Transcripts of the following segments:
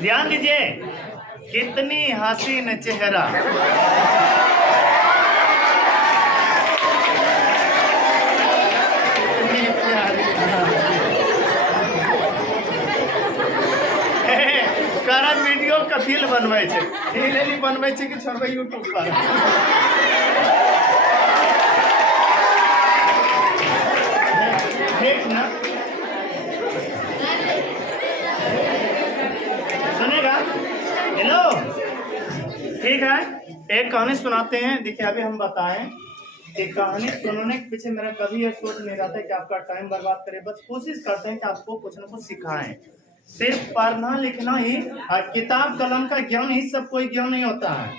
ध्यान दीजिए, कितनी हसीन चेहरा। कितनी प्यारी। कारण वीडियो कथी बनबै छै, बनबै छै कि छोड़बै यूट्यूब पर। ठीक ना, सुनेगा? हेलो, ठीक है, एक कहानी सुनाते हैं। देखिए अभी हम बताएं कि कहानी सुनने के पीछे मेरा कभी ये सोच नहीं रहता है कि आपका टाइम बर्बाद करे, बस कोशिश करते हैं कि आपको कुछ न कुछ सिखाएं। सिर्फ पढ़ना लिखना ही, किताब कलम का ज्ञान ही सब कोई ज्ञान नहीं होता है।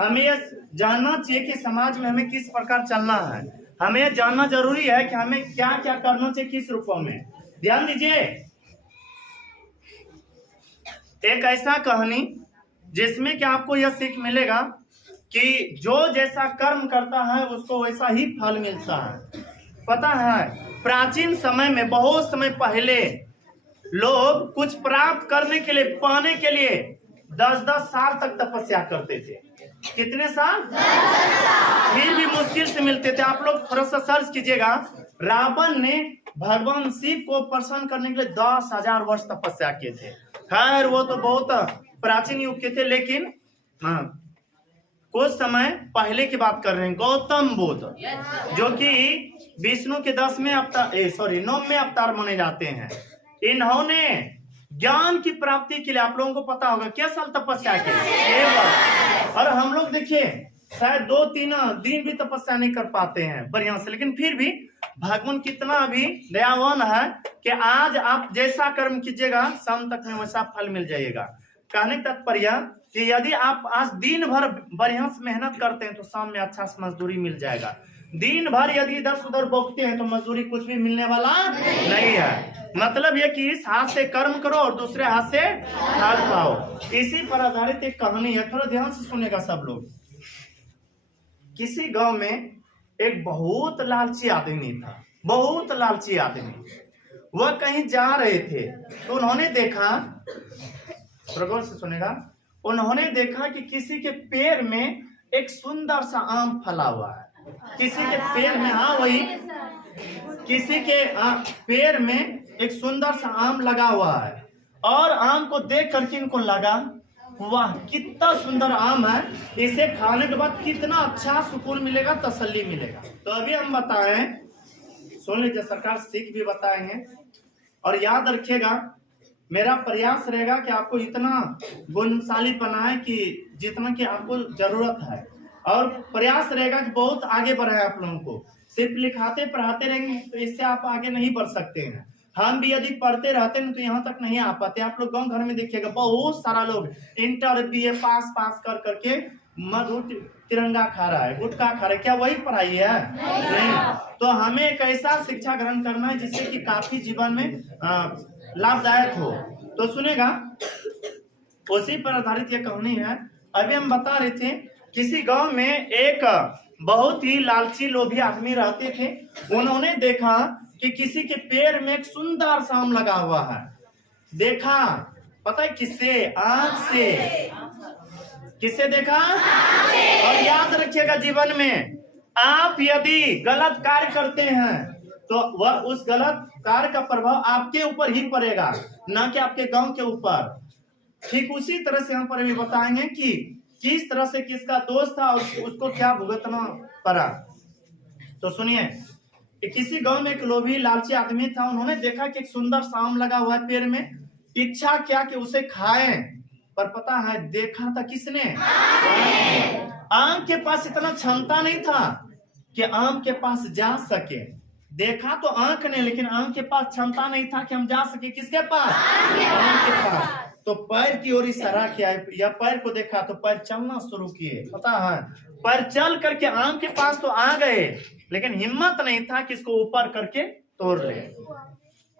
हमें यह जानना चाहिए कि समाज में हमें किस प्रकार चलना है। हमें यह जानना जरूरी है कि हमें क्या क्या करना चाहिए, किस रूपों में। ध्यान दीजिए, एक ऐसा कहानी जिसमें कि आपको यह सीख मिलेगा कि जो जैसा कर्म करता है उसको वैसा ही फल मिलता है। पता है, प्राचीन समय में, बहुत समय पहले, लोग कुछ प्राप्त करने के लिए, पाने के लिए 10-10 साल तक तपस्या करते थे। कितने साल? 10 साल। फिर भी मुश्किल से मिलते थे। आप लोग थोड़ा सा सर्च कीजिएगा, रावण ने भगवान शिव को प्रसन्न करने के लिए 10,000 वर्ष तपस्या किए थे। खैर वो तो बहुत प्राचीन युग के थे, लेकिन हाँ, कुछ समय पहले की बात कर रहे हैं। गौतम बुद्ध, जो कि विष्णु के 9वें अवतार माने जाते हैं, इन्होंने ज्ञान की प्राप्ति के लिए, आप लोगों को पता होगा, क्या साल तपस्या की? 6 वर्ष। और हम लोग देखिए शायद 2-3 दिन भी तपस्या नहीं कर पाते हैं बढ़िया से, लेकिन फिर भी भगवान कितना भी दयावान है कि आज आप जैसा कर्म कीजिएगा शाम तक में वैसा फल मिल जाएगा। कहने का तात्पर्य कि यदि आप आज दिन भर बढ़िया से मेहनत करते हैं तो शाम में अच्छा से मजदूरी मिल जाएगा। दिन भर यदि इधर उधर बोकते हैं तो मजदूरी कुछ भी मिलने वाला नहीं है। मतलब ये कि इस हाथ से कर्म करो और दूसरे हाथ से फल पाओ। इसी पर आधारित एक कहानी है, थोड़ा ध्यान से सुनेगा सब लोग। किसी गांव में एक बहुत लालची आदमी था, बहुत लालची आदमी। वह कहीं जा रहे थे तो उन्होंने देखा, गौर से सुनेगा, उन्होंने देखा कि किसी के पैर में एक सुंदर सा आम फला हुआ है। किसी के पैर में, हाँ वही, किसी के पैर में एक सुंदर सा आम लगा हुआ है। और आम को देख करके इनको लगा, वाह कितना सुंदर आम है, इसे खाने के बाद कितना अच्छा सुकून मिलेगा, तसल्ली मिलेगा। तो अभी हम बताएं, सुन लीजिए, सरकार सीख भी बताएंगे। और याद रखिएगा, मेरा प्रयास रहेगा कि आपको इतना गुणशाली बनाए कि जितना कि आपको जरूरत है, और प्रयास रहेगा कि बहुत आगे बढ़ाए आप लोगों को। सिर्फ लिखाते पढ़ाते रहेंगे तो इससे आप आगे नहीं बढ़ सकते हैं। हम भी यदि पढ़ते रहते हैं तो यहाँ तक नहीं आ पाते। आप लोग गांव घर में देखिएगा, बहुत सारा लोग इंटर BA पास कर करके मधु तिरंगा खा रहा है, गुटखा खा रहा है। क्या वही पढ़ाई है? नहीं। तो हमें एक ऐसा शिक्षा ग्रहण करना है जिससे कि काफी जीवन में लाभदायक हो। तो सुनेगा, उसी पर आधारित ये कहानी है। अभी हम बता रहे थे, किसी गांव में एक बहुत ही लालची लोभी आदमी रहते थे। उन्होंने देखा कि किसी के पैर में एक सुंदर सा आम लगा हुआ है। देखा, पता है किससे? आंख से। किससे देखा? और याद रखिएगा, जीवन में आप यदि गलत कार्य करते हैं तो वह उस गलत कार्य का प्रभाव आपके ऊपर ही पड़ेगा, ना कि आपके गांव के ऊपर। ठीक उसी तरह से यहाँ पर भी बताएंगे कि किस तरह से किसका दोष था और उसको क्या भुगतना पड़ा। तो सुनिए, किसी गांव में एक लोभी लालची आदमी था। उन्होंने देखा कि एक सुंदर सा आम लगा हुआ है पैर में। इच्छा क्या कि उसे खाएं, पर पता है देखा था किसने? आम के पास इतना क्षमता नहीं था कि आम के पास जा सके। देखा तो आंख ने, लेकिन आंख के पास क्षमता नहीं था कि हम जा सके। किसके पास? आम के पास। तो पैर की ओर इशारा किया, या पैर को देखा तो पैर चलना शुरू किए। पता है, पैर चल करके आम के पास तो आ गए, लेकिन हिम्मत नहीं था कि इसको ऊपर करके तोड़ ले।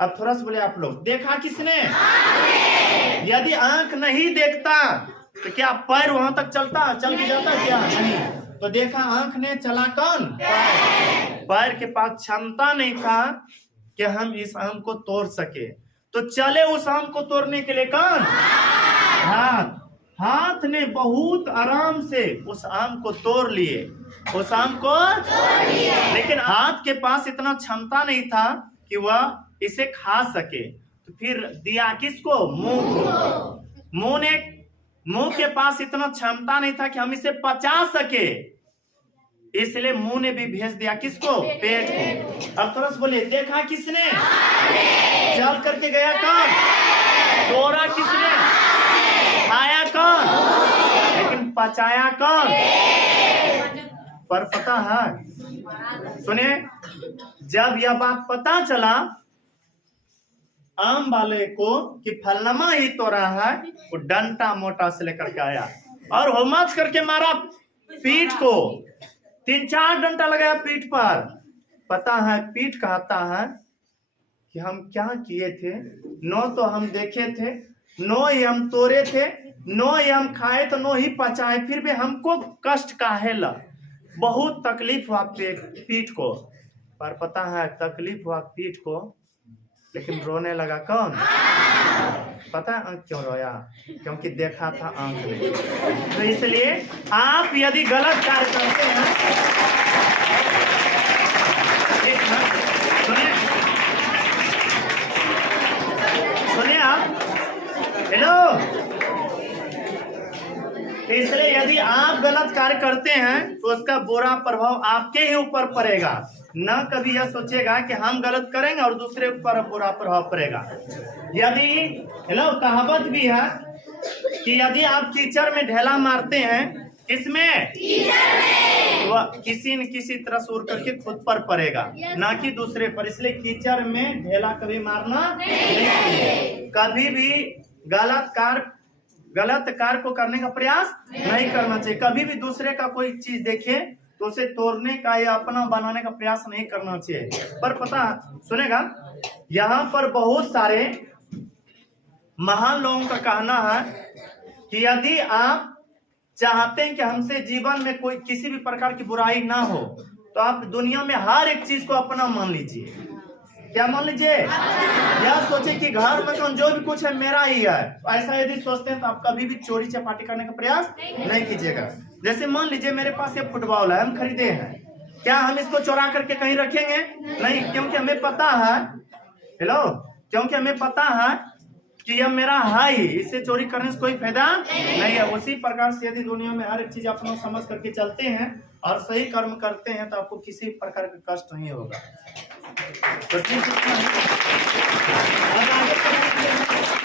अब थोड़ा सा बोले आप लोग, देखा किसने? यदि आंख नहीं देखता तो क्या पैर वहां तक चलता, चल के जाता? क्या नहीं। तो देखा आंख ने, चला कौन? पैर के पास क्षमता नहीं था कि हम इस आम को तोड़ सके, तो चले उस आम को तोड़ने के लिए कौन? हाथ हाथ ने बहुत आराम से उस आम को तोड़ लिए, उस आम को तोड़ लिए। लेकिन हाथ के पास इतना क्षमता नहीं था कि वह इसे खा सके, तो फिर दिया किसको? मुंह को। मुंह के पास इतना क्षमता नहीं था कि हम इसे पचा सके, इसलिए मुंह ने भी भेज दिया किसको? पेट को। अब तरस बोलिए, देखा किसने? चल करके गया कौन? तोड़ा किसने? खाया कौन? लेकिन पचाया कौन? पर पता है, सुनिए, जब यह बात पता चला आम वाले को कि फलनमा ही तोड़ा है, वो डंटा मोटा से लेकर के आया और होमच करके मारा पीठ को, 3-4 डंटा लगाया पीठ पर। पता है पीठ कहता है कि हम क्या किए थे? नो तो हम देखे थे, नो ही हम तोड़े थे, नो ही हम खाए, तो नो ही पचाए, फिर भी हमको कष्ट काहे ला? बहुत तकलीफ हुआ पीठ को। पर पता है तकलीफ हुआ पीठ को, लेकिन रोने लगा कौन? पता है आंख क्यों रोया? क्योंकि देखा था आंख ने। तो इसलिए आप यदि गलत कार्य करते हैं, सुनिए आप, हेलो, इसलिए यदि आप गलत कार्य करते हैं तो उसका बुरा प्रभाव आपके ही ऊपर पड़ेगा। न कभी यह सोचेगा कि हम गलत करेंगे और दूसरे ऊपर बुरा प्रभाव पड़ेगा। यदि हेलो, कहावत भी है कि यदि आप कीचड़ में ढेला मारते हैं, इसमें तो किसी न किसी तरह से उड़ करके खुद पर पड़ेगा, ना कि दूसरे पर। इसलिए कीचड़ में ढेला कभी मारना नहीं चाहिए। कभी भी गलत कार्य को करने का प्रयास नहीं करना चाहिए। कभी भी दूसरे का कोई चीज देखे तो उसे तोड़ने का या अपना बनाने का प्रयास नहीं करना चाहिए। पर पता सुनेगा, यहाँ पर बहुत सारे महान लोगों का कहना है कि यदि आप चाहते हैं कि हमसे जीवन में कोई किसी भी प्रकार की बुराई ना हो, तो आप दुनिया में हर एक चीज को अपना मान लीजिए। क्या मान लीजिए? यह सोचे कि घर में तो जो भी कुछ है मेरा ही है। ऐसा यदि सोचते हैं तो आप कभी भी चोरी चपाटी करने का प्रयास नहीं कीजिएगा। जैसे मान लीजिए मेरे पास ये फुटबॉल है, हम खरीदे हैं, क्या हम इसको चुरा करके कहीं रखेंगे? नहीं, क्योंकि हमें पता है, हेलो, क्योंकि हमें पता है कि यह मेरा है ही, इससे चोरी करने से कोई फायदा नहीं है। उसी प्रकार से यदि दुनिया में हर एक चीज अपना समझ करके चलते हैं और सही कर्म करते हैं तो आपको किसी प्रकार का कष्ट नहीं होगा। तो ठीक है।